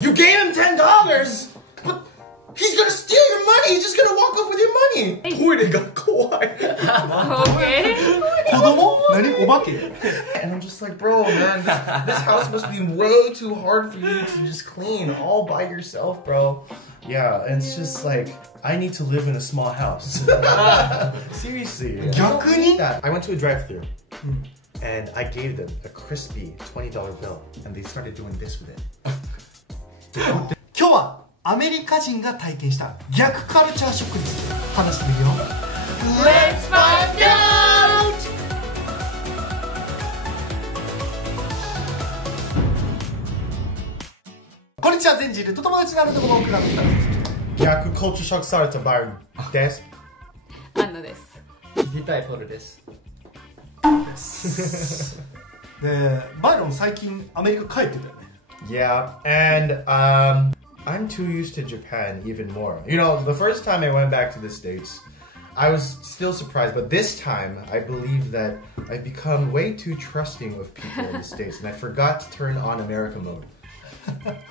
You gave him $10, but he's gonna steal your money. He's just gonna walk off with your money. 토이레가怖い. Okay. 子供?何? お化け? And I'm just like, bro, man, this house must be way too hard for you to just clean all by yourself, bro. Yeah, and it's just like, I need to live in a small house. Seriously. 逆に? I went to a drive-thru and I gave them a crispy $20 bill and they started doing this with it. 今日はアメリカ人が体験した逆カルチャーショックについて話してみるよ。 Let's find out! こんにちは、全人類と友達になるところをクラブした逆カルチャーショックされたバイルです。アンナです。ギターポルです。で、バイロン最近アメリカ帰ってたよね。Yeah, and I'm too used to Japan even more. You know, the first time I went back to the States, I was still surprised, but this time I believe that I've become way too trusting of people in the States, and I forgot to turn on America mode.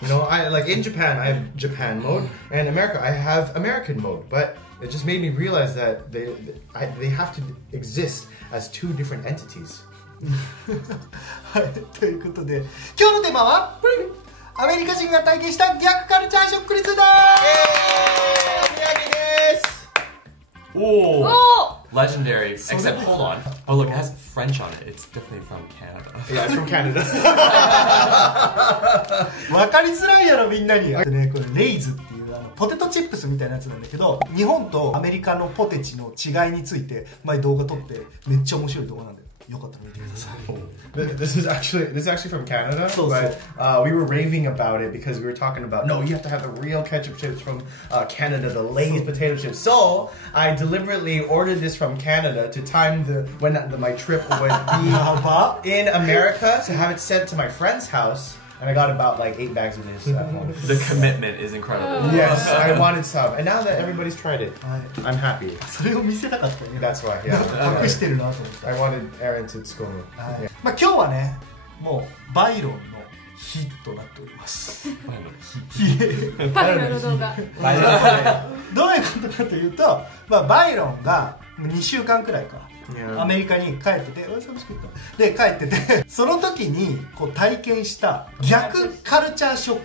You know, like in Japan, I have Japan mode, and America, I have American mode, but it just made me realize that they have to exist as two different entities. はい、ということで今日のテーマはアメリカ人が体験した逆カルチャーショックについて。Oh, legendary. Except, hold on. Oh, look, it has French on it. It's definitely from Canada. Yeah, it's from Canada. わかりづらいやろみんなに。あとね、これレイズっていうポテトチップスみたいなやつなんだけど、日本とアメリカのポテチの違いについて前動画撮ってめっちゃ面白い動画なんで。よかったら見てください。This is actually from Canada, but we were raving about it because we were talking about no, you have to have the real ketchup chips from Canada, the Lay's potato chips. So I deliberately ordered this from Canada to time when my trip would be in America to have it sent to my friend's house. And I got about like 8 bags of this at home. The commitment is incredible. Yes, I wanted some. And now that everybody's tried it, I'm happy. それを見せたかったよね。That's why, yeah. 隠してるなと思って。I wanted Aaron to school me. まあ今日はね、もうバイロンの日となっております。バイロンの動画。どういうことかというと、まあバイロンが2週間くらいか。アメリカに帰ってて、で帰ってて、その時にこう体験した逆カルチャーショッ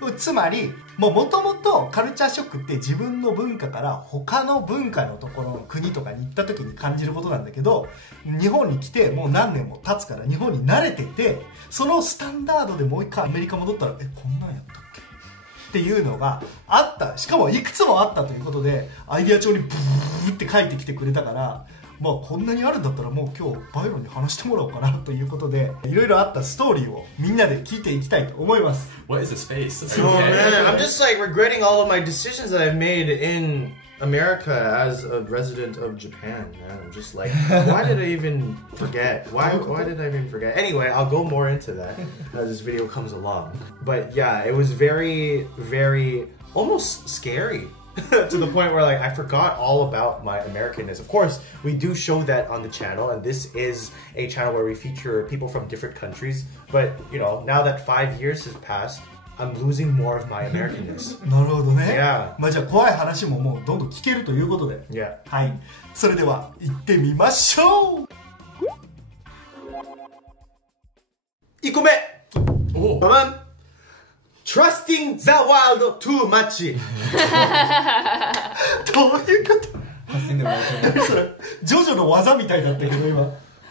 ク、つまりもともとカルチャーショックって自分の文化から他の文化のところの国とかに行った時に感じることなんだけど、日本に来てもう何年も経つから日本に慣れてて、そのスタンダードでもう一回アメリカ戻ったらこんなんやったっけっていうのがあった。しかもいくつもあったということでアイデア帳にブーって書いてきてくれたから、まあこんなにあるんだったらもう今日バイロンに話してもらおうかなということで、いろいろあったストーリーをみんなで聞いていきたいと思います。 What is his face? Oh man, I'm just like regretting all of my decisions that I've made in America as a resident of Japan, man. I'm just like, why did I even forget? Why did I even forget? Anyway, I'll go more into that as this video comes along. But yeah, it was very, very almost scary. To the point where like I forgot all about my Americanness. Of course, we do show that on the channel, and this is a channel where we feature people from different countries. But you know, now that 5 years has passed, I'm losing more of my Americanness. なるほどね。Yeah. まあじゃあ怖い話ももうどんどん聞けるということで。Yeah. はい。それでは行ってみましょう。1個目。ババン。Trusting the world too much. どういうこと？それジョジョの技みたいだったけど今。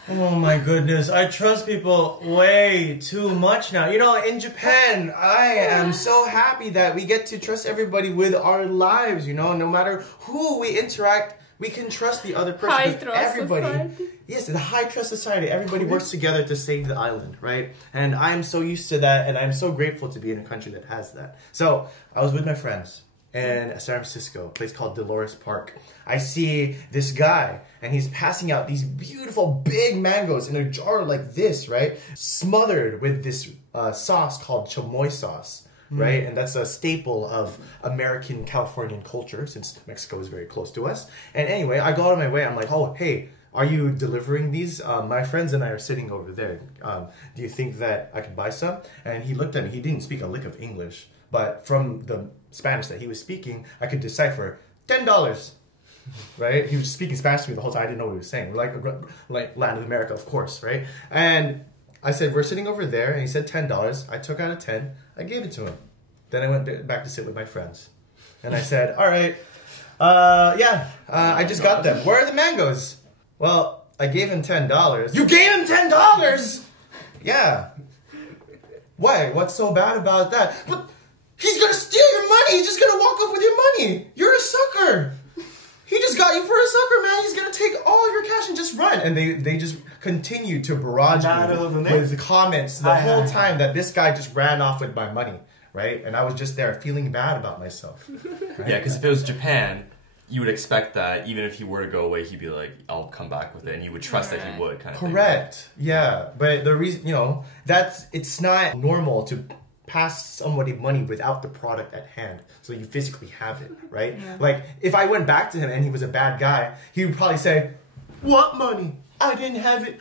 Oh my goodness, I trust people way too much now. You know, in Japan, I am so happy that we get to trust everybody with our lives, you know, no matter who we interact, we can trust the other person. High trust everybody, society. Yes, the high trust society. Everybody works together to save the island, right? And I'm so used to that, and I'm so grateful to be in a country that has that. So, I was with my friends in San Francisco, a place called Dolores Park. I see this guy, and he's passing out these beautiful big mangoes in a jar like this, right? Smothered with this sauce called chamoy sauce, right? And that's a staple of American Californian culture, since Mexico is very close to us. And anyway, I go out of my way. I'm like, oh, hey, are you delivering these? My friends and I are sitting over there. Do you think that I could buy some? And he looked at me. He didn't speak a lick of English. But from the Spanish that he was speaking, I could decipher $10. Right? He was speaking Spanish to me the whole time. I didn't know what he was saying. We're like Latin America, of course, right? And I said, we're sitting over there, and he said $10. I took out a 10. I gave it to him. Then I went back to sit with my friends. And I said, all right, I just got them. Where are the mangoes? Well, I gave him $10. You gave him $10?! Yeah. Why? What's so bad about that? But he's gonna steal your money. He's just gonna walk off with your money. You're a sucker. He just got you for a sucker, man. He's gonna take all of your cash and just run. And they just continued to barrage me with the comments the whole time that this guy just ran off with my money, right? And I was just there feeling bad about myself. Right? Yeah, because if it was Japan, you would expect that even if he were to go away, he'd be like, I'll come back with it. And you would trust that he would, kind of Correct. thing. Yeah. But the reason, it's not normal to pass somebody money without the product at hand. So you physically have it, right? Yeah. Like, if I went back to him and he was a bad guy, he would probably say, what money? I didn't have it.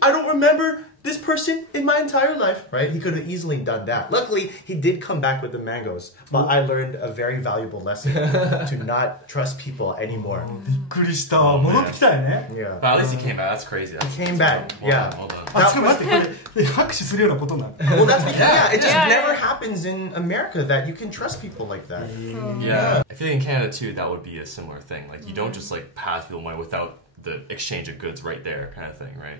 I don't remember this person in my entire life, right? He could have easily done that. Luckily, he did come back with the mangoes. But I learned a very valuable lesson to not trust people anymore. Yeah. But at least he came back. That's crazy. He came back. Yeah. Well done. Well, that's because, it just never happens in America that you can trust people like that. Yeah. I feel like in Canada, too, that would be a similar thing. Like, you don't just, like, pass people money without the exchange of goods right there kind of thing, right?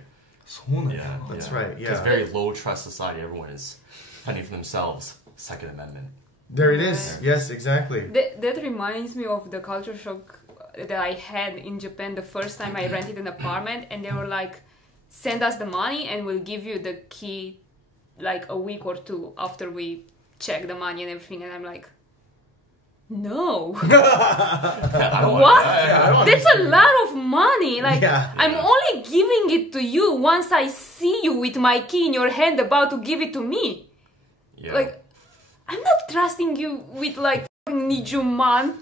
Yeah, that's right. Yeah, because very low trust society. Everyone is fending for themselves. Second Amendment. There it is. Yes, exactly. That reminds me of the culture shock that I had in Japan the first time I rented an apartment, and they were like, "Send us the money, and we'll give you the key, like a week or two after we check the money and everything." And I'm like, no. What? That's a lot of money. Like, I'm only giving it to you once I see you with my key in your hand about to give it to me. Yeah. Like, I'm not trusting you with like Nijuman.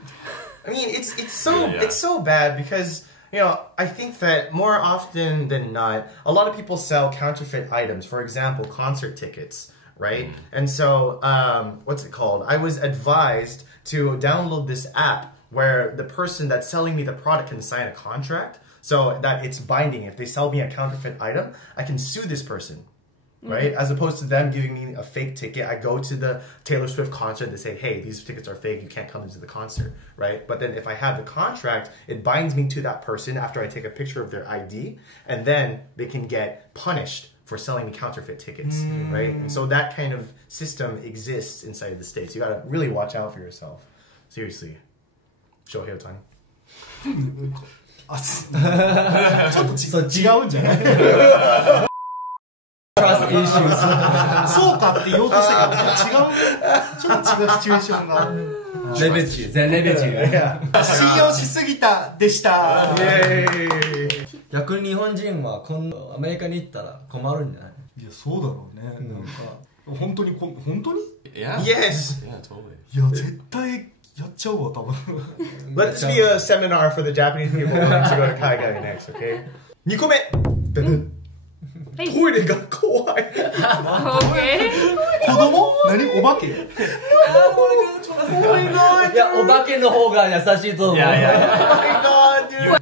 I mean, it's so bad because, I think that more often than not, a lot of people sell counterfeit items. For example, concert tickets, right? And so, what's it called? I was advised to download this app where the person that's selling me the product can sign a contract so that it's binding. If they sell me a counterfeit item, I can sue this person, right? As opposed to them giving me a fake ticket. I go to the Taylor Swift concert, they say, hey, these tickets are fake, you can't come into the concert, right? But then if I have the contract, it binds me to that person after I take a picture of their ID, and then they can get punished for selling me counterfeit tickets, right? And so that kind of system exists inside the States. You gotta really watch out for yourself. Seriously. Shohei Ohtani. ちょっと違うんじゃないTrust issues. そうかって言おうとしたけど、ちょっと違うシチュエーションが。レベチ、全レベチ。信用しすぎたでした。逆に日本人は今度アメリカに行ったら困るんじゃない？いや、そうだろうね。なんか、本当に Yeah. Yes. Yeah, totally. いや、絶対やっちゃうわ、多分。Let this be a seminar for the Japanese people wanting to go to Kaigai next, okay? 2個目! トイレが怖い。Okay. 子供？何？お化け？いや、お化けの方が優しいと思う。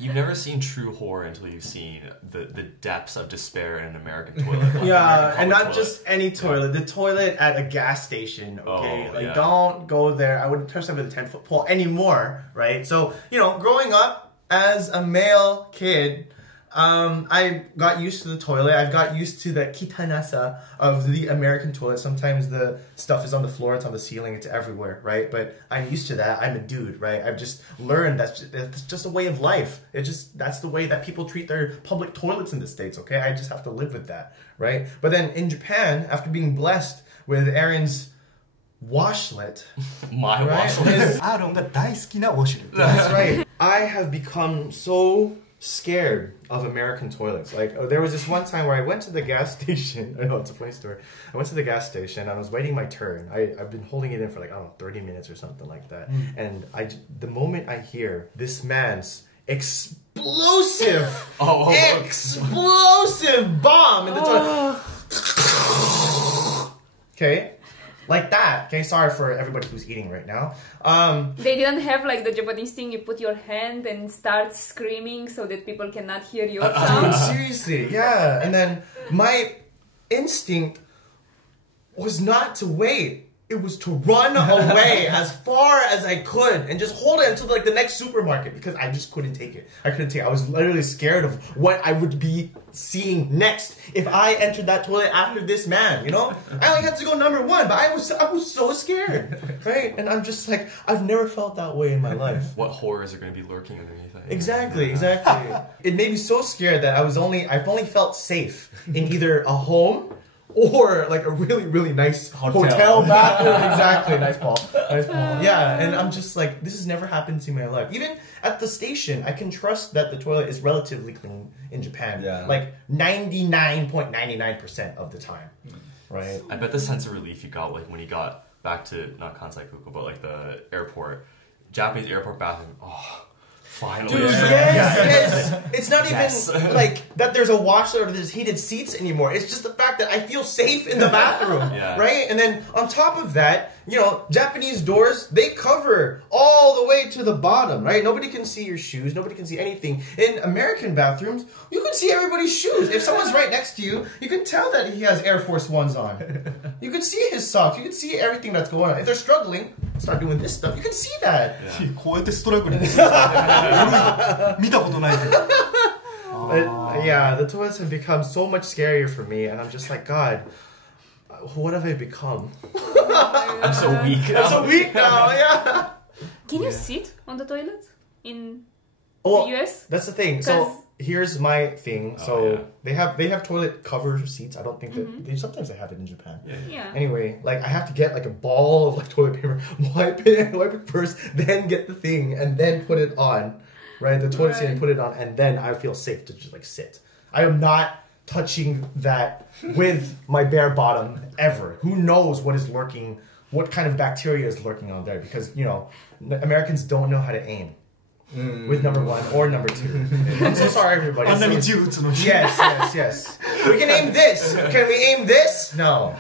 You've never seen true horror until you've seen the depths of despair in an American toilet. Yeah, and not just any toilet. The toilet at a gas station, okay? Don't go there. I wouldn't touch them with a 10-foot pole anymore, right? So, growing up as a male kid, I got used to the toilet. I've got used to the kitanasa of the American toilet. Sometimes the stuff is on the floor, it's on the ceiling, it's everywhere, right? But I'm used to that. I'm a dude, right? I've just learned that's just a way of life. That's the way that people treat their public toilets in the States, okay? I just have to live with that, right? But then in Japan, after being blessed with Aaron's washlet, My right? washlet. アーロンが大好きなウォシュレット。 That's right. I have become so scared of American toilets. Like, there was this one time where I went to the gas station. I know, it's a funny story. I went to the gas station. I was waiting my turn. I've been holding it in for 30 minutes or something like that. And the moment I hear this man's explosive bomb in the toilet. Okay. like that. Okay, sorry for everybody who's eating right now. They didn't have like the Japanese thing. You put your hand and start screaming so that people cannot hear your sound. Seriously, yeah. And then my instinct was not to wait. It was to run away as far as I could and just hold it until like the next supermarket because I just couldn't take it. I couldn't take it. I was literally scared of what I would be seeing next if I entered that toilet after this man, you know? I only had to go number 1, but I was so scared, right? And I'm just like, I've never felt that way in my life. What horrors are going to be lurking underneath it? Exactly. It made me so scared that I've only felt safe in either a home or like a really, really nice hotel bathroom. Exactly. Nice ball. Yeah, and I'm just like, this has never happened to me in my life. Even at the station, I can trust that the toilet is relatively clean in Japan. Yeah. Like 99.99% of the time. Right? I bet the sense of relief you got like when you got back to, not Kansai Kuko, but like the airport, Japanese airport bathroom. Oh, finally. Dude, yes. It's not even like that there's a wash or there's heated seats anymore. It's just the fact that I feel safe in the bathroom, right? And then on top of that, you know, Japanese doors, they cover all the way to the bottom, right? Nobody can see your shoes. Nobody can see anything. In American bathrooms, you can see everybody's shoes. If someone's right next to you, you can tell that he has Air Force Ones on. You can see his socks. You can see everything that's going on. If they're struggling, start doing this stuff. You can see that. こうやってストライクに見たことないけど。 But, yeah, the toilets have become so much scarier for me, and I'm just like, God, what have I become? I'm so weak now. I'm so weak now, yeah. Can you sit on the toilet in Well, the US? that's the thing. So here's my thing. So they have toilet cover seats. I don't think that sometimes they have it in Japan. Yeah. Anyway, like I have to get like a ball of like toilet paper, wipe it first, then get the thing, and then put it on. Right, the toilet seat and put it on, and then I feel safe to just like sit. I am not touching that with my bare bottom ever. Who knows what is lurking, what kind of bacteria is lurking on there? Because you know, Americans don't know how to aim with number 1 or number 2. I'm so sorry, everybody. Yes. We can aim this. Can we aim this? No.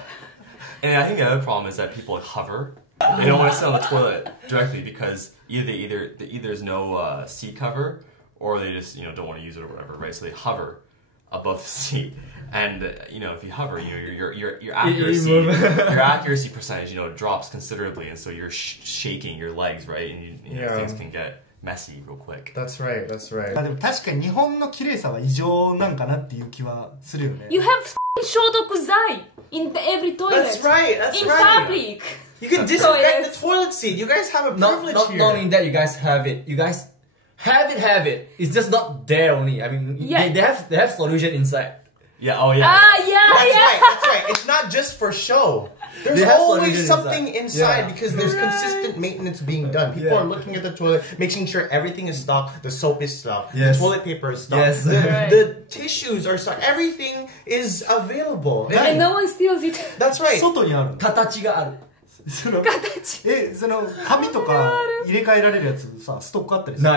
And I think the other problem is that people like hover. They don't want to sit on the toilet directly because either there's no seat cover or they just don't want to use it or whatever, right? So they hover above the seat, and if you hover, your accuracy percentage drops considerably, and so you're shaking your legs, right? And things can get messy real quick. That's right. でも確かに日本の綺麗さは異常なんかなっていう気はするよね。 You have shotokuzai in every toilet. That's right. In public. You can disinfect the toilet seat. You guys have a privilege here. Not only that, you guys have it. You guys have it. It's just not there only. I mean, they have solution inside. Yeah. Oh yeah. That's right. It's not just for show. There's always something inside because there's consistent maintenance being done. People are looking at the toilet, making sure everything is stocked. The soap is stocked. The toilet paper is stocked. The tissues are stocked. Everything is available. And no one steals it. That's right. 外にある。形がある。その紙とか入れ替えられるやつさ、ストックあったりする？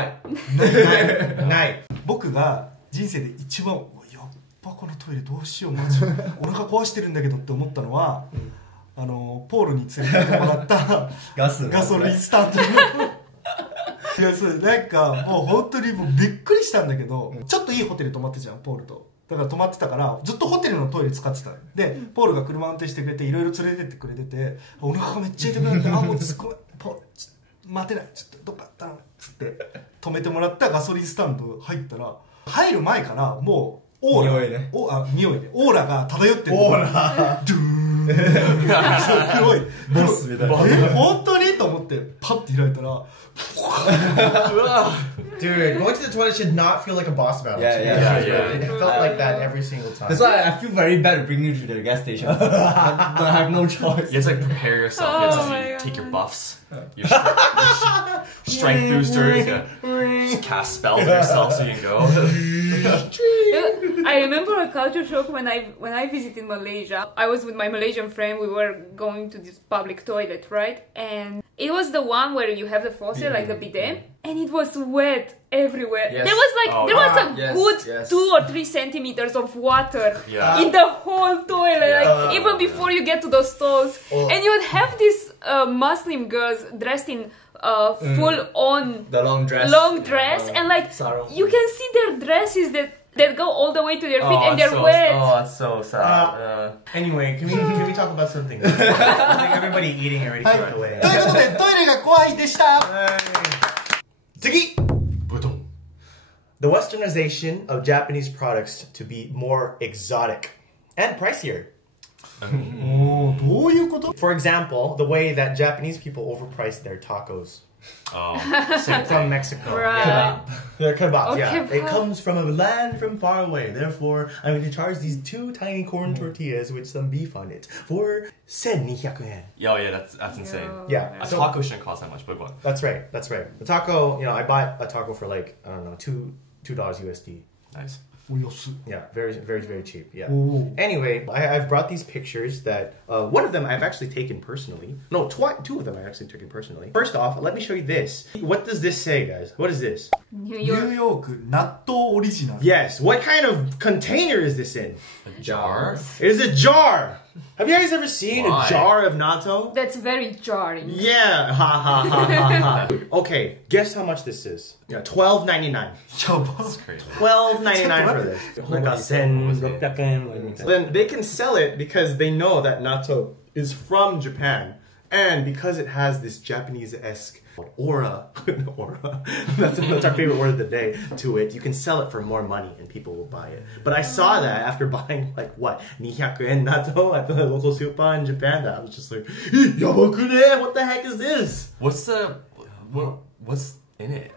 ない。僕が人生で一番やっぱこのトイレどうしようマジお腹壊してるんだけどって思ったのは、ポールに連れてってもらったガソリンスタンド。いやそうなんかもう本当にもうびっくりしたんだけど、ちょっといいホテル泊まってじゃんポールと。だから泊まってたからずっとホテルのトイレ使ってたでポールが車運転してくれていろいろ連れてってくれててお腹がめっちゃ痛くなってもうすごいポール待てないちょっとどっか頼むっつって止めてもらったガソリンスタンド入ったら入る前からもうオーラ匂いでオーラが漂ってるオーラドゥーン黒いボスみたいな本当にと思ってパッて開いたらDude, going to the toilet should not feel like a boss battle. It felt like that every single time. That's why I feel very bad bringing you to the gas station. But I have no choice. You have to like prepare yourself. You have to take your buffs, your strength boosters. Just cast spells on yourself so you can go. I remember a culture shock when I visited Malaysia. I was with my Malaysian friend. We were going to this public toilet, right? And it was the one where you have the faucet, like the bidet. and it was wet everywhere. Yes. There was like there was a yes, good yes. 2 or 3 centimeters of water Yeah. in the whole toilet, like even before you get to the stalls. And you would have these Muslim girls dressed in full on The long dress. and like sarong. you can see their dresses that go all the way to their feet and they're so, wet. Oh, that's so sad. Anyway, can we talk about something? I think everybody eating already tucked away. ということでトイレが怖いでした。 Tsugi! Budum. The westernization of Japanese products to be more exotic and pricier. おー、どういうこと For example, the way that Japanese people overprice their tacos Oh, same from thing. Mexico. Right. Yeah. Their kebab, Oh, yeah. kebab. It comes from a land from far away. Therefore, I'm going to charge these 2 tiny corn tortillas with some beef on it for 1,200 yen. Yeah, yeah, that's insane. Yeah. A So- taco shouldn't cost that much, but what? That's right. That's right. The taco, you know, I bought a taco for like, I don't know, $2 USD. Nice. およす。 Yeah, very, very, very cheap. Yeah. Ooh. Anyway, I've brought these pictures that one of them I've actually taken personally. No, 2 of them I actually taken personally. First off, let me show you this. What does this say, guys? What is this? New ニュ York. ーヨーク納豆オリジナル。 Yes. What kind of container is this in? A jar? It is a jar. Have you guys ever seen Why? a jar of natto? That's very jarring. Yeah. Ha ha ha ha ha. Okay, guess how much this is? Yeah, $12.99. やば。 That's crazy. $12.99 for this. Like a 1,600 yen. Then they can sell it because they know that natto is from Japan. And because it has this Japanese-esque aura, that's our favorite word of the day, to it, you can sell it for more money and people will buy it. But I saw that after buying, like, what, 200 yen natto at the local super in Japan, that I was just like, yabakure, what the heck is this? What's in it?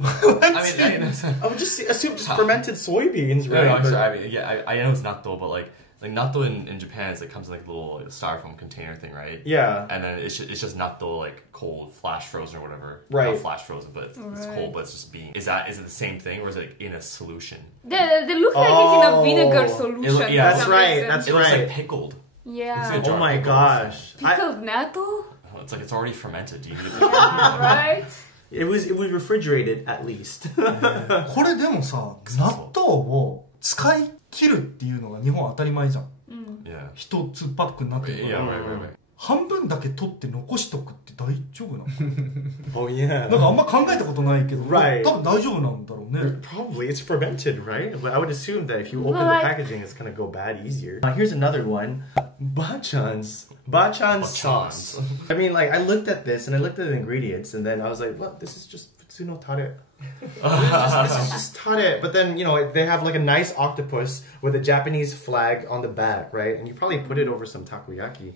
I mean, I would just assume just fermented soybeans, no, right? no, But- actually, I mean, yeah, I know it's natto, but like natto in Japan is it comes in like a little styrofoam container thing, right? Yeah. And then it's just natto like cold, flash frozen or whatever. Right. Not flash frozen, but it's Right. cold, but it's just being. Is it the same thing or is it like in a solution? They look like it's in a Oh. vinegar solution. yeah, for that's some right, reason. that's It looks right. like pickled. Yeah. It's a Oh my pickles. gosh. Pickled natto? Oh, it's like it's already fermented. Do you need it? Right? It was refrigerated at least. これでもさ、納豆を使い切るっていうのが日本当たり前じゃん。 Yeah. 一つパックになってるか Yeah, ら。 right, right, right. 半分だけ取って残しとくって大丈夫なの Oh yeah. なんかあんま考えたことないけど、 Right. 多分大丈夫なんだろうね。 Probably it's fermented, right? But I would assume that if you open Well, the like- packaging, it's gonna go bad easier. Here's another one. Bachan sauce. I mean, like I looked at this and I looked at the ingredients, and then I was like, "Look, this is just futsuno tare. This is just tare." But then you know they have like a nice octopus with a Japanese flag on the back, right? And you probably put it over some takoyaki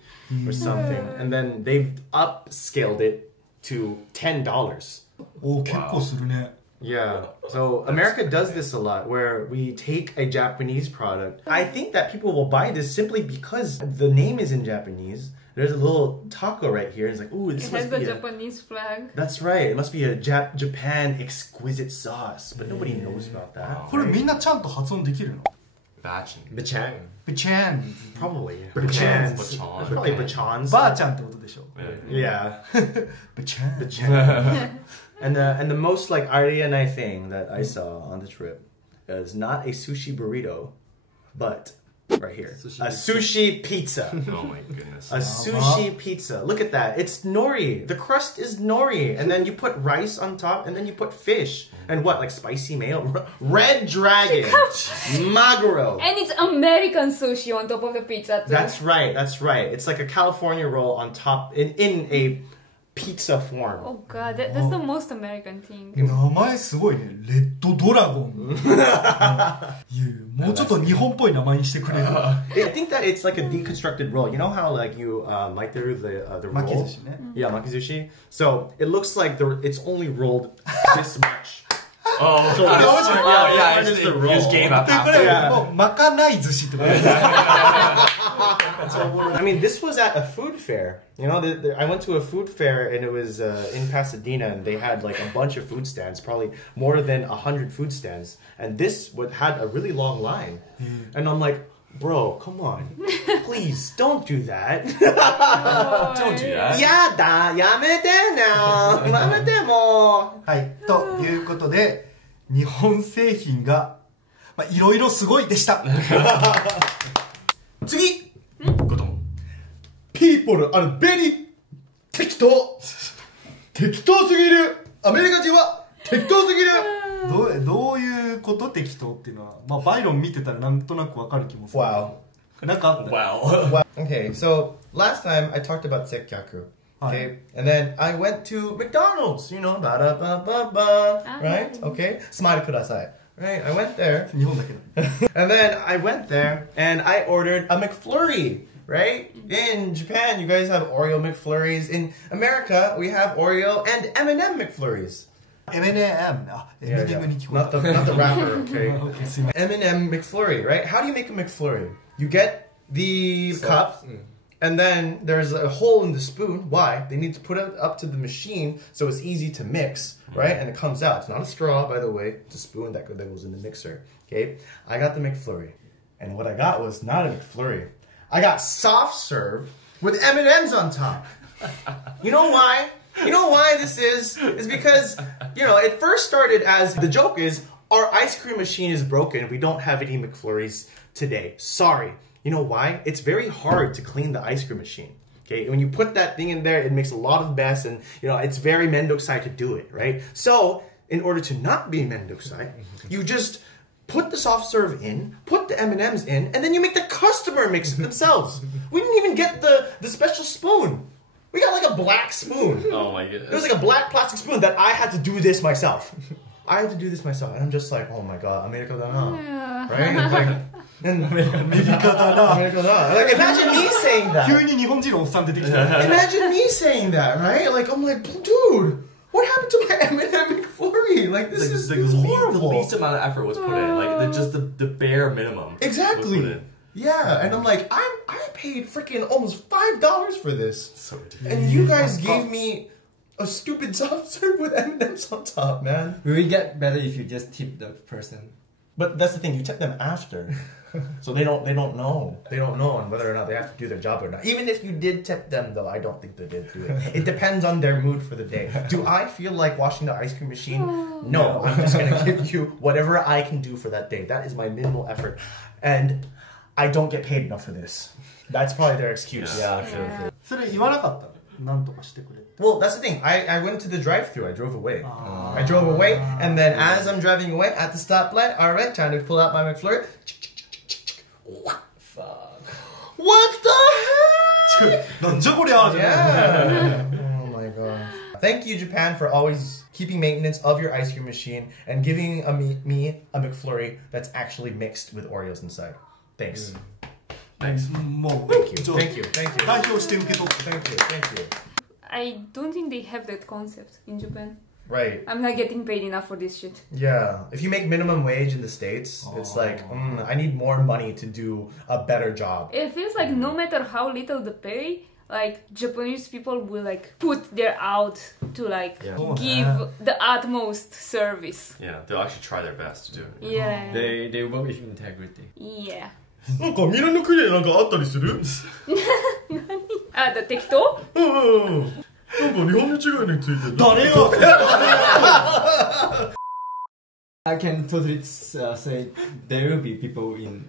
or something, and then they've upscaled it to $10. おー、結構するね。 Yeah. So America does this a lot where we take a Japanese product. I think that people will buy this simply because the name is in Japanese. There's a little taco right here. It's like, ooh, this It must has the be a... Japanese flag. That's right. It must be a Japan exquisite sauce. But nobody knows about that. これみんなちゃんと発音できるの Batching. Bachang. ベチャン Probably. Bachans. It's probably bachans. ばあちゃんってことでしょ Yeah. Yeah. ベチャン And the most like Ariana thing that I saw on the trip is not a sushi burrito, but right here. A sushi pizza. Oh my goodness. A sushi pizza. Look at that. It's nori. The crust is nori. And then you put rice on top and then you put fish. And what? Like spicy mayo? Red dragon. Maguro. And it's American sushi on top of the pizza too. That's right. That's right. It's like a California roll on top in a pizza form. Oh god, that's the most American thing. 名前すごいね。レッドドラゴン。もうちょっと日本っぽい名前にしてくれる。 I think that it's like a deconstructed roll. You know how like you like the roll? 巻き寿司ね。 Yeah, makizushi. So it looks like it's only rolled this much. Oh, So this part- yeah, this part is the you roll. just gave up で、こ halfway. れ、 Yeah. もうまかない寿司ってこと I mean, this was at a food fair. You know, I went to a food fair and it was in Pasadena, and they had like a bunch of food stands, probably more than 100 food stands. And this had a really long line. And I'm like, bro, come on. Please, don't do that. Don't do that. Yada, yamete now. Yamete もはい、ということで日本製品がいろいろすごいでした次ことも People are very 適当適当すぎるアメリカ人は適当すぎるどういうこと適当っていうのは、バイロン見てたらなんとなくわかる気もする。Wow. なんかあった。Wow. Okay, so last time I talked about sekyaku. Okay, and then I went to McDonald's, you know, right? Okay, smile kudasai. Right, I went there. 日本だけど。 And then I went there and I ordered a McFlurry, right? In Japan, you guys have Oreo McFlurries. In America, we have Oreo and M&M McFlurries. M&M あ、M&M に聞こえ Not た。 the rapper, okay? Okay, すいません。 M&M McFlurry, right? How do you make a McFlurry? You get the cup, and then there's a hole in the spoon. Why? They need to put it up to the machine so it's easy to mix, right? And it comes out. It's not a straw, by the way. It's a spoon that goes in the mixer. Okay? I got the McFlurry. And what I got was not a McFlurry. I got soft serve with M&Ms on top. You know why? You know why this is? Is because, you know, it first started as, the joke is, our ice cream machine is broken. We don't have any McFlurries today. Sorry. You know why? It's very hard to clean the ice cream machine. Okay, when you put that thing in there, it makes a lot of mess, and you know it's very mendokusai to do it, right? So, in order to not be mendokusai, you just put the soft serve in, put the M&Ms in, and then you make the customer mix it themselves. We didn't even get the special spoon. We got like a black spoon. Oh my goodness. It was like a black plastic spoon that I had to do this myself. I had to do this myself, and I'm just like, oh my god, America da na, right? Like, and like, imagine me saying that. 急に日本人のおっさん出てきた。 Imagine me saying that, right? Like, I'm like, dude, what happened to my M&M McFlurry? Like, this is the horrible. least amount of effort was put in, like just the bare minimum. Exactly. Was put in. Yeah, and I'm like, I paid freaking almost $5 for this, So ridiculous. and you guys gave me a stupid soft serve with M&Ms on top, man. Will it get better if you just tip the person? But that's the thing, you tip them after. So they don't know. They don't know on whether or not they have to do their job or not. Even if you did tip them, though, I don't think they did do it. It depends on their mood for the day. Do I feel like washing the ice cream machine? No. I'm just going to give you whatever I can do for that day. That is my minimal effort. And I don't get paid enough for this. That's probably their excuse. Yeah, sure. それ言わなかったの？なんとかしてくれって。 Well, that's the thing. I went to the drive-thru. I drove away. I drove away, and then as I'm driving away at the stoplight, all right, trying to pull out my McFlurry. Fuck. What the heck? なんじゃこりゃーじゃない。 Yeah. Oh my god. Thank you, Japan, for always keeping maintenance of your ice cream machine and giving me a McFlurry that's actually mixed with Oreos inside. Thanks. Thanks. もう Thank you. 上手 Thank you. Thank you. 代表して受け取って。 Thank you. Thank you. I don't think they have that concept in Japan. Right. I'm not getting paid enough for this shit. Yeah. If you make minimum wage in the States, it's like, I need more money to do a better job. It feels like no matter how little the pay, like Japanese people will like put their out to like give the utmost service. Yeah, they'll actually try their best to do it. Yeah. They work with integrity. Yeah. なんかミラノクレなんかあったりする？Ah, the 適当？なんか日本の違いについて誰が I can totally say there will be people in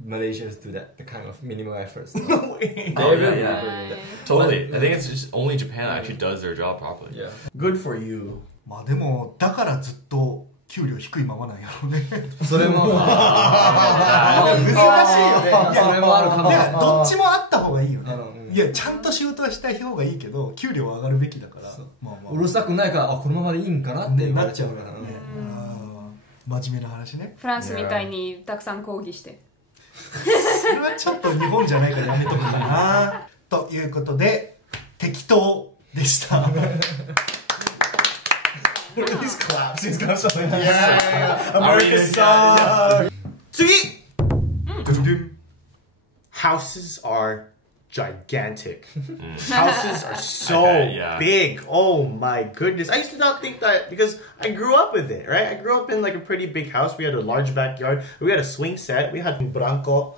Malaysia who do that, the kind of minimal efforts. No way. Oh, yeah, will be yeah. people doing that. Totally. I think it's just only Japan that actually does their job properly. Yeah. Good for you. まあでもだからずっと給料低いままなんやろうね。それも難しいよね。それもあるかも。だからどっちもあった方がいいよね。うんいやちゃんと仕事はしたい方がいいけど給料は上がるべきだから。まあまあうるさくないからこのままでいいんかなってなっちゃうからね。うん真面目な話ね。フランスみたいにたくさん抗議して。それはちょっと日本じゃないからやめとくかな。ということで適当でした。 These claps. He's got something. Yeah. America's song. 次! Houses are gigantic. Houses are so big. Oh my goodness. I used to not think that because I grew up with it, right? I grew up in like a pretty big house. We had a large backyard. We had a swing set. We had Branco.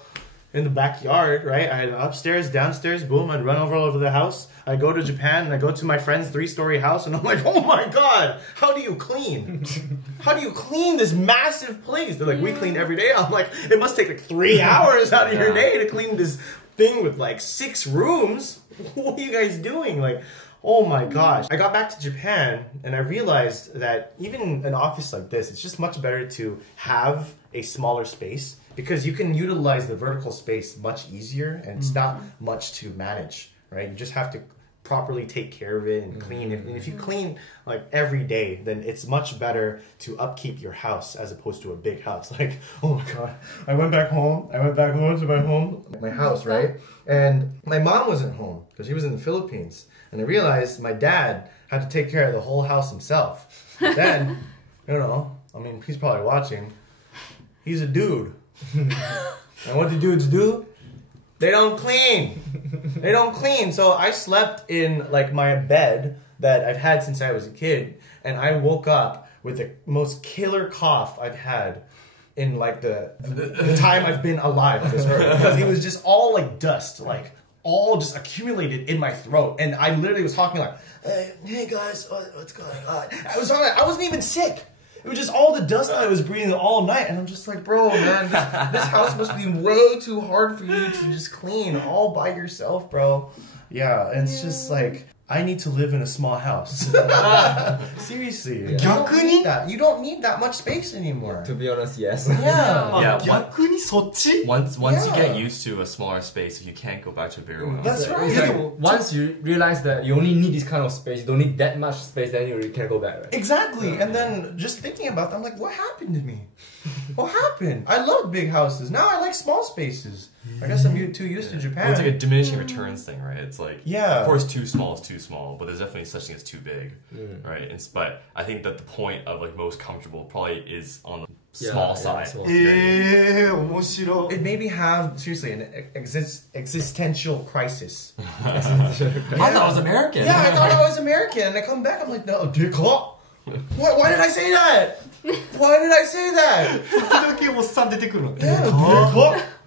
in the backyard, right? I had upstairs, downstairs, boom, I'd run all over the house. I go to Japan and I go to my friend's 3-story house and I'm like, oh my God, how do you clean? How do you clean this massive place? They're like, we clean every day. I'm like, it must take like 3 hours out of your day to clean this thing with like 6 rooms. What are you guys doing? Like, oh my gosh. I got back to Japan and I realized that even an office like this, it's just much better to have a smaller space because you can utilize the vertical space much easier and it's not much to manage, right? You just have to properly take care of it and clean it. And if you clean like every day, then it's much better to upkeep your house as opposed to a big house. Like, oh my God, I went back home to my house, right? And my mom wasn't home because she was in the Philippines. And I realized my dad had to take care of the whole house himself. Then, you know, I mean, he's probably watching. He's a dude. And what do dudes do? They don't clean. They don't clean. So I slept in like my bed that I've had since I was a kid. And I woke up with the most killer cough I've had in like the time I've been alive on this earth. Because it was just all like dust, like all just accumulated in my throat. And I literally was talking like, hey guys, what's going on? I wasn't even sick. It was just all the dust that I was breathing all night. And I'm just like, bro, man, this house must be way too hard for you to just clean all by yourself, bro. Yeah, and it's just like, I need to live in a small house. Seriously. Yeah. You don't need that much space anymore. To be honest, yes. Yeah.逆にそっち? Once Yeah. you get used to a smaller space, you can't go back to a bigger one. That's right. It's like, once you realize that you only need this kind of space, you don't need that much space, then you can go back, right? Exactly. And then just thinking about that, I'm like, what happened to me? What happened? I love big houses. Now I like small spaces. I guess I'm too used to Japan. Well, it's like a diminishing returns thing, right? It's like, Yeah. of course, too small is too small, but there's definitely such thing as too big, right? But I think that the point of like most comfortable probably is on the small side. Small. 面白い It made me have, seriously, an existential crisis. I thought I was American. Yeah, I thought I was American. And I come back, I'm like, no, dick. Why did I say that? Why did I say that? 時々おっさん出てくるの Yeah,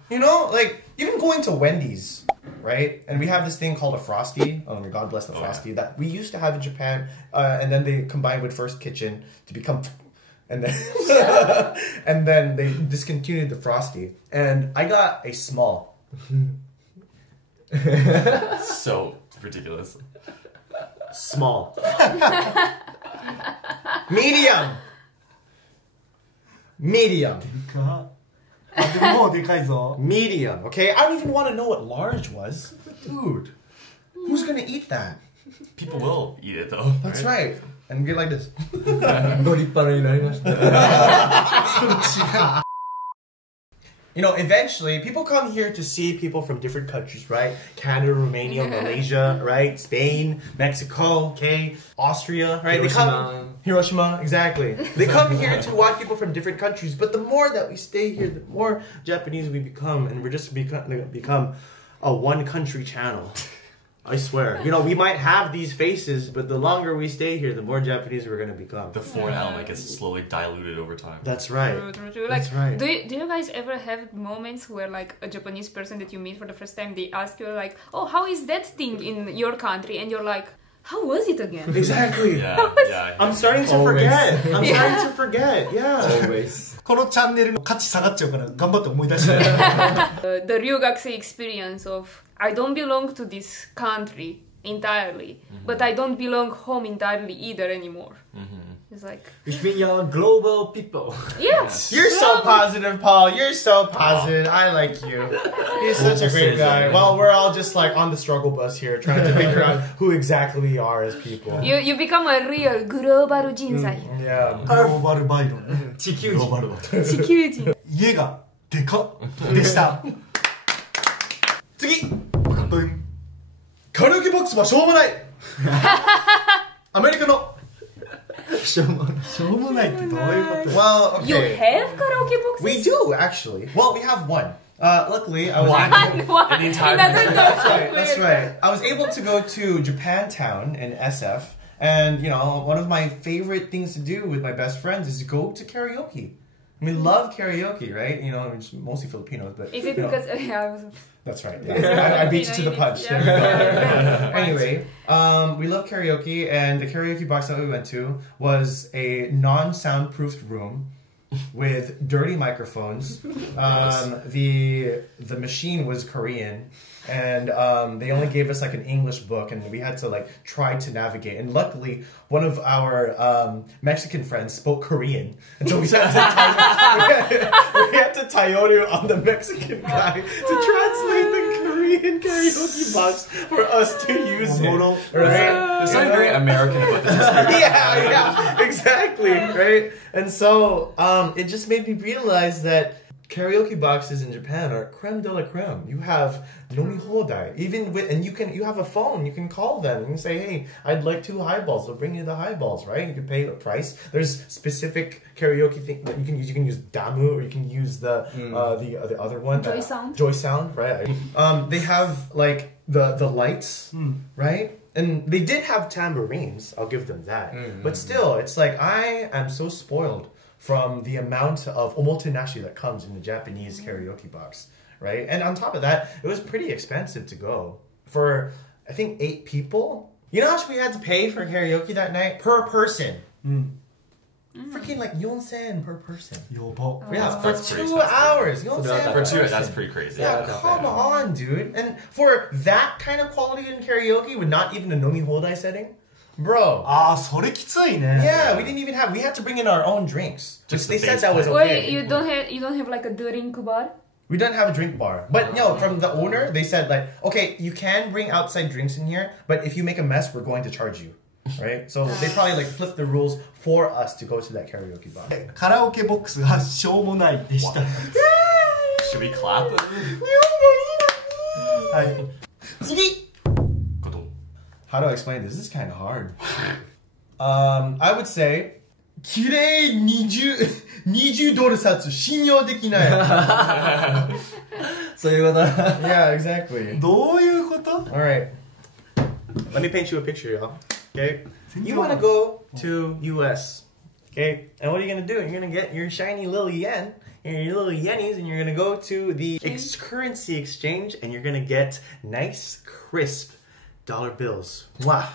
you know, like, even going to Wendy's, right? And we have this thing called a Frosty. Oh, my God bless the Frosty. That we used to have in Japan. And then they combined with First Kitchen to become... And then, and then they discontinued the Frosty. And I got a small. So ridiculous. Small. Medium. Medium. でももうでかいぞ Medium, okay? I don't even want to know what large was. Dude, who's gonna eat that? People will eat it though. That's right. And get like this. ご立派になりました You know, eventually, people come here to see people from different countries, right? Canada, Romania, Malaysia, right? Spain, Mexico, okay? Austria, right? Hiroshima, exactly. They come here to watch people from different countries, but the more that we stay here, the more Japanese we become, and we're just become a one-country channel. I swear. You know, we might have these faces, but the longer we stay here, the more Japanese we're going to become. The foreign element gets slowly diluted over time. That's right. True. That's Like, right. do you guys ever have moments where like a Japanese person that you meet for the first time, they ask you like, oh, how is that thing in your country? And you're like, how was it again? Exactly. Yeah. I'm starting to Always. forget. I'm starting to forget. Yeah. Always このチャンネルの価値下がっちゃうから頑張って思い出して The ryugakusei experience of I don't belong to this country entirely, but I don't belong home entirely either anymore. It's like, which means you're global people yes. You're so positive, Paul. You're so positive. I like you. You're such a great guy. Well, we're all just like on the struggle bus here trying to figure out who exactly we are as people. You become a real global jinsai. Yeah. グローバルバイロン地球人地球人。家がでかっでした次。ブンカラオケボックスはしょうもない。アメリカの。しょうもないってどういうこと Well, You okay. have karaoke boxes? We do actually. Well, we have one. Luckily, I was One. The entire Another country. That's no. right. That's right. I was able to go to Japantown in SF, and you know, one of my favorite things to do with my best friends is go to karaoke. We love karaoke, right? You know, it's mostly Filipinos, but Is it you know, because I was that's right. Yeah. I beat you to the punch. Yeah. There we go. Anyway, we love karaoke, and the karaoke box that we went to was a non-soundproofed room with dirty microphones. The machine was Korean, and they only gave us like an English book, and we had to like try to navigate. And luckily, one of our Mexican friends spoke Korean, and so we had to Toyota on the Mexican guy to translate the Korean karaoke box for us to use it. Right? There's something very American about this experience. Yeah, exactly, right? And so it just made me realize that karaoke boxes in Japan are creme de la creme. You have nomi hodai, even with, and you have a phone. You can call them and say, "Hey, I'd like 2 highballs." They'll bring you the highballs, right? You can pay a price. There's specific karaoke thing that you can use. You can use damu, or you can use the other one, Joy Sound. Joy Sound, right? They have like the lights, right? And they did have tambourines. I'll give them that. But still, it's like I am so spoiled from the amount of omotenashi that comes in the Japanese karaoke box, right? And on top of that, it was pretty expensive to go. For, I think, 8 people. You know how much we had to pay for karaoke that night? Per person. Freaking like 4,000 per person. Yeah, for That's pretty 2 hours. For 2, that's pretty crazy. Yeah, come on, dude. And for that kind of quality in karaoke, with not even a nomi hodai setting, bro. それきついね。 Yeah, we didn't even have. We had to bring in our own drinks. Just They the said base that was plan. okay. Wait, you don't have like a drink bar? We didn't have a drink bar, but no, from the owner, they said like, okay, you can bring outside drinks in here, but if you make a mess, we're going to charge you, right? So they probably like flipped the rules for us to go to that karaoke bar. カラオケボックスがしょうもないでした。 Should we clap? はい。 How do I explain this? This is kind of hard. I would say, きれい20ドル札信用できない。そういうこと。 Yeah, exactly. どういうこと？ All right. Let me paint you a picture, y'all. Okay? You want to go to US. Okay? And what are you going to do? You're going to get your shiny little yen and your little yennies, and you're going to go to the currency exchange, and you're going to get nice, crisp dollar bills. Wow.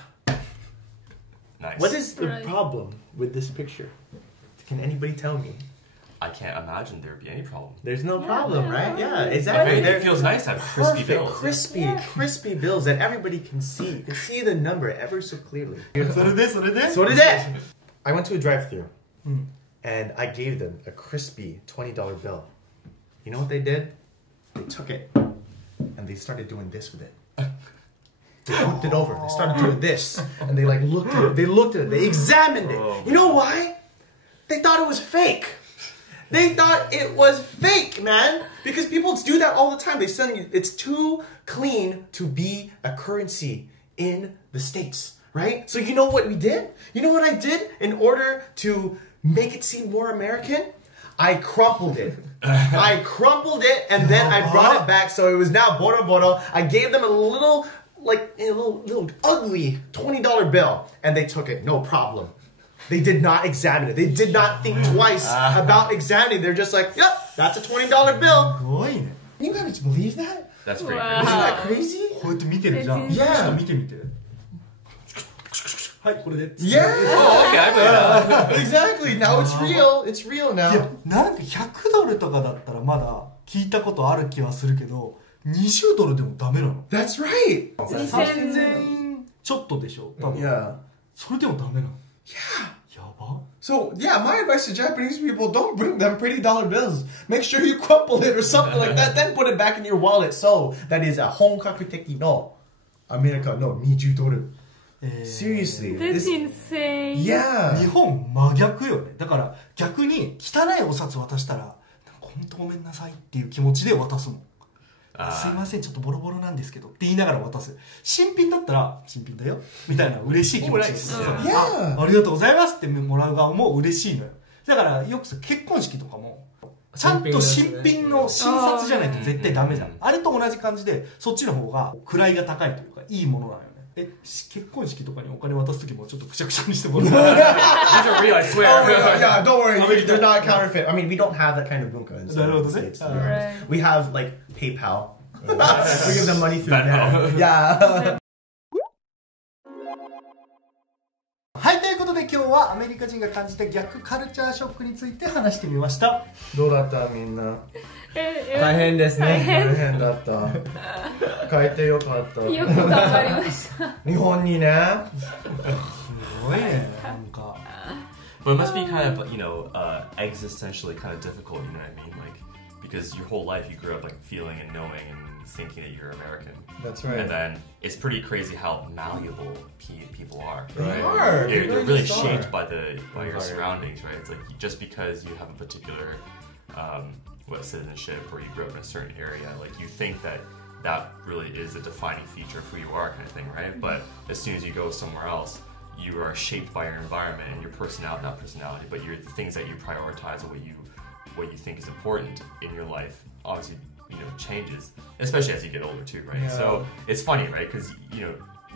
Nice. What is the problem with this picture? Can anybody tell me? I can't imagine there would be any problem. There's no problem, right? Yeah, exactly. It feels nice to have crispy Perfect, bills. crispy bills that everybody can see. You can see the number ever so clearly. それでそれで So what is it? I went to a drive-thru and I gave them a crispy $20 bill. You know what they did? They took it and they started doing this with it. They flipped it over. They started doing this, and they like looked at it. They looked at it. They examined it. You know why? They thought it was fake. They thought it was fake, man. Because people do that all the time. They send you. It's too clean to be a currency in the States, right? So you know what we did? You know what I did in order to make it seem more American? I crumpled it. I crumpled it, and then I brought it back, so it was now boro boro. I gave them a little. Like a little ugly $20 bill, and they took it, no problem. They did not examine it. They did not think twice about examining. They're just like, yep, that's a $20 bill. すごいね。 You guys believe that? That's pretty Wow. Isn't crazy. that crazy? こうやって見てるじゃん。 It's ちょっと Yeah. 見てみて。はい、これで。 Yeah. Oh, okay, I believe that. Exactly. Now it's real. It's real いや now. なんか100ドルとかだったらまだ聞いたことある気はするけど、20ドルでもダメなの。 That's right. 3000円ちょっとでしょ多分。 Yeah. それでもダメなの。 Yeah. やば。 So, yeah, my advice to Japanese people, don't bring them pretty dollar bills. Make sure you crumple it or something like that, then put it back in your wallet. So, that is a honkakuteki no America no 20ドル. Seriously. That's This- insane. Yeah. 日本真逆よね。だから逆に汚いお札渡したら、本当ごめんなさいっていう気持ちで渡すもん。すいませんちょっとボロボロなんですけどって言いながら渡す。新品だったら新品だよみたいな嬉しい気持ちです Yeah. ありがとうございますってもらう側も嬉しいのよ。だからよくさ結婚式とかもちゃんと新品の新札じゃないと絶対ダメじゃん。あれと同じ感じでそっちの方が位が高いというかいいものなのよね。結婚式とかにお金渡す時もちょっとくしゃくしゃにしてもらう These are real, I swear. Yeah, don't worry. They're not counterfeit. I mean, we don't have that kind of bunka in the States. Right. We have like PayPal. We give them money through there. Yeah. はい、ということで今日はアメリカ人が感じた逆カルチャーショックについて話してみました。どうだったみんな。大変ですね。大変だった。書いてよかった。よく頑張りました。日本にね。すごいね、なんか。But it must be kind of, existentially kind of difficult, you know what I mean? Like, because your whole life you grew up like feeling and knowing and thinking that you're American. That's right. And then it's pretty crazy how malleable people are. They are. They're really shaped by your surroundings, right? It's like just because you have a particular citizenship or you grew up in a certain area, like you think that really is a defining feature of who you are, kind of thing, right? But as soon as you go somewhere else, you are shaped by your environment and your personality, not personality, but the things that you prioritize and what you think is important in your life, obviously, changes, especially as you get older too, right? Yeah. So it's funny, right? Because,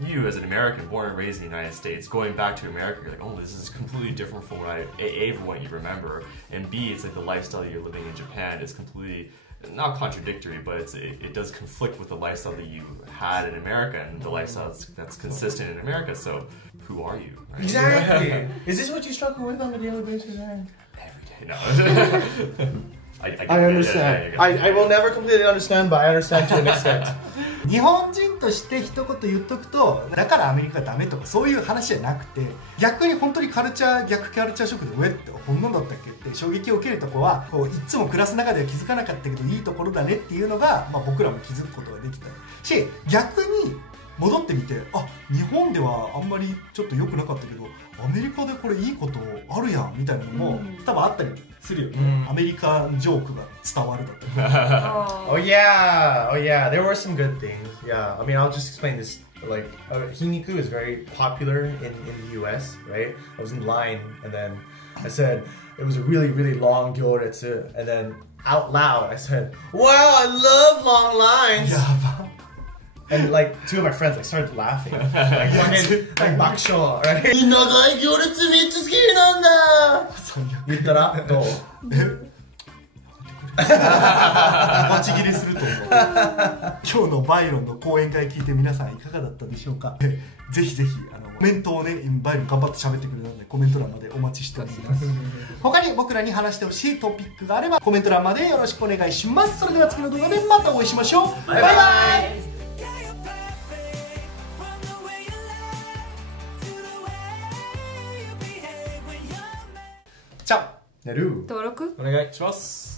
you as an American born and raised in the United States, going back to America, you're like, oh, this is completely different from what you remember, and B, it's like the lifestyle you're living in Japan is completely not contradictory, but it does conflict with the lifestyle that you had in America and the lifestyle that's consistent in America. So who are you? Right? Exactly. Is this what you struggle with on a daily basis, Aaron? Every day, no. I understand. I will never completely understand, but I understand to an extent. 日本人として一言言っとくと、だからアメリカダメとかそういう話じゃなくて、逆に本当に逆カルチャーショックで、ってこんなんだったっけって衝撃を受けるとこは、いつも暮らす中では気づかなかったけどいいところだねっていうのが、僕らも気づくことができたし、逆に戻ってみて、日本ではあんまりちょっと良くなかったけどアメリカでこれいいことあるやんみたいなのも、多分あったりするよね、アメリカンジョークが伝わるだったりOh yeah, there were some good things. Yeah, I mean, I'll just explain this. Like, hiniku is very popular in the US, right? I was in line and then I said it was a really, really long gyoretsu, and then out loud I said, wow, I love long lines. And like two of my friends started laughing. Like bakshou, right? 長い行列めっちゃ好きなんだ。言ったらどう？バチ切れすると思う。今日のバイロンの講演会聞いて皆さんいかがだったでしょうか。ぜひぜひコメントをね、バイロン頑張って喋ってくれたのでコメント欄までお待ちしております。他に僕らに話してほしいトピックがあればコメント欄までよろしくお願いします。それでは次の動画でまたお会いしましょう。バイバイ。チャオ。寝る。登録お願いします。